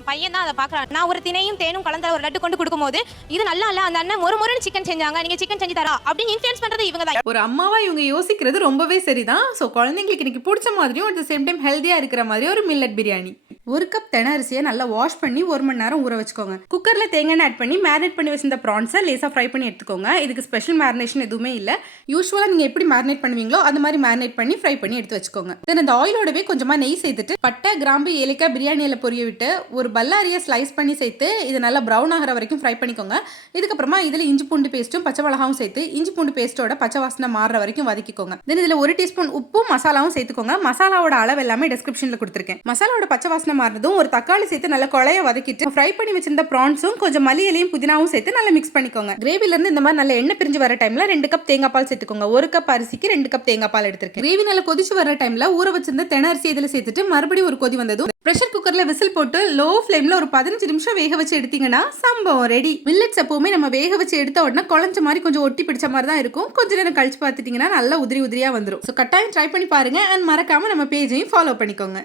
என் பையன் தான் அதை பாக்குறான். நான் ஒரு தினையும் தேனும் கலந்த ஒரு லட்டு கொண்டு கொடுக்கும்போது இது நல்லா இல்ல, அந்த அண்ணன் மொறுன்னு சிக்கன் செஞ்சாங்க, நீங்க சிக்கன் செஞ்சு தரா அப்படின்னு இன்ஃப்ளூயன்ஸ் பண்றது இவங்க தான். ஒரு அம்மாவா இவங்க யோசிக்கிறது ரொம்பவே சரிதான். ஸோ குழந்தைங்களுக்கு இன்னைக்கு பிடிச்ச மாதிரியும் அட் த சேம் டைம் ஹெல்தியா இருக்கிற மாதிரி ஒரு மில்லட் பிரியாணி. ஒரு கப் தென அரிசியை நல்லா வாஷ் பண்ணி 1 மணி நேரம் ஊற வச்சுக்கோங்க. குக்கர்ல தேங்காய் ஆட் பண்ணி மேரினேட் பண்ணி வச்சிருந்த ப்ரான்ஸை லேசா ஃப்ரை பண்ணி எடுத்துக்கோங்க. இதுக்கு ஸ்பெஷல் மேரினேஷன் எதுவுமே இல்லை. யூஸ்வலா நீங்க எப்படி மேரினேட் பண்ணுவீங்களோ அந்த மாதிரி மேரினேட் பண்ணி ஃப்ரை பண்ணி எடுத்து வச்சுக்கோங்க. தென் அந்த ஆயிலோடவே கொஞ்சமா நெய் சேர்த்துட்டு பட்டை, கிராம்பு, ஏலக்காய், பிரியாணி இலை பொரிய விட்டு ஒரு பல்லாரியை ஸ்லைஸ் பண்ணி சேர்த்து இது நல்லா ப்ரௌன் ஆகிற வரைக்கும் ஃப்ரை பண்ணிக்கோங்க. இதுக்கப்புறமா இதுல இஞ்சி பூண்டு பேஸ்ட்டும் பச்சை மிளகாவும் சேர்த்து இஞ்சி பூண்டு பேஸ்ட்டோட பச்சை வாசனை மாறுற வரைக்கும் வதக்கிக்கோங்க. தென் இதுல 1 டீஸ்பூன் உப்பும் மசாலாவும் சேர்த்துக்கோங்க. மசாலாவோட அளவு எல்லாமே டிஸ்கிரிப்ஷன்ல கொடுத்துருக்கேன். மசாலாவோட பச்சை வாசனை மாறுறதும் ஒரு தக்காளி சேர்த்து நல்லா கொலைய வதக்கிட்டு ஃப்ரை பண்ணி வச்சிருந்த ப்ரான்ஸும் கொஞ்சம் மல்லி இலையும் புதினாவும் சேர்த்து நல்லா மிக்ஸ் பண்ணிக்கோங்க. கிரேவில இருந்து இந்த மாதிரி நல்ல எண்ணெய் பிரிஞ்சு வர டைம்ல 2 கப் தேங்காய் பால் சேர்த்துக்கோங்க. 1 கப் அரிசிக்கு 2 கப் தேங்காய் பால் எடுத்திருக்கேன். கிரேவி நல்லா கொதிச்சு வர டைம்ல ஊற வச்சிருந்த தென அரிசி இதுல சேர்த்துட்டு மறுபடியும் ஒரு கொதி வந்ததும் பிரஷர் குக்கர்ல விசில் போட்டு லோ ஃப்ளேம்ல ஒரு 15 நிமிஷம் வேக வச்சு எடுத்தீங்கன்னா சம்பவம் ரெடி. மில்லட்ஸ் எப்பவுமே நம்ம வேக வச்சு எடுத்த உடனே குழஞ்ச மாதிரி கொஞ்சம் ஒட்டி பிடிச்ச மாதிரி தான் இருக்கும். கொஞ்ச நேரம் கழிச்சு பார்த்துட்டீங்கன்னா நல்லா உதிரி உதிரியா வந்துடும். ஸோ கட்டாயம் ட்ரை பண்ணி பாருங்க அண்ட் மறக்காம நம்ம பேஜையும் ஃபாலோ பண்ணிக்கோங்க.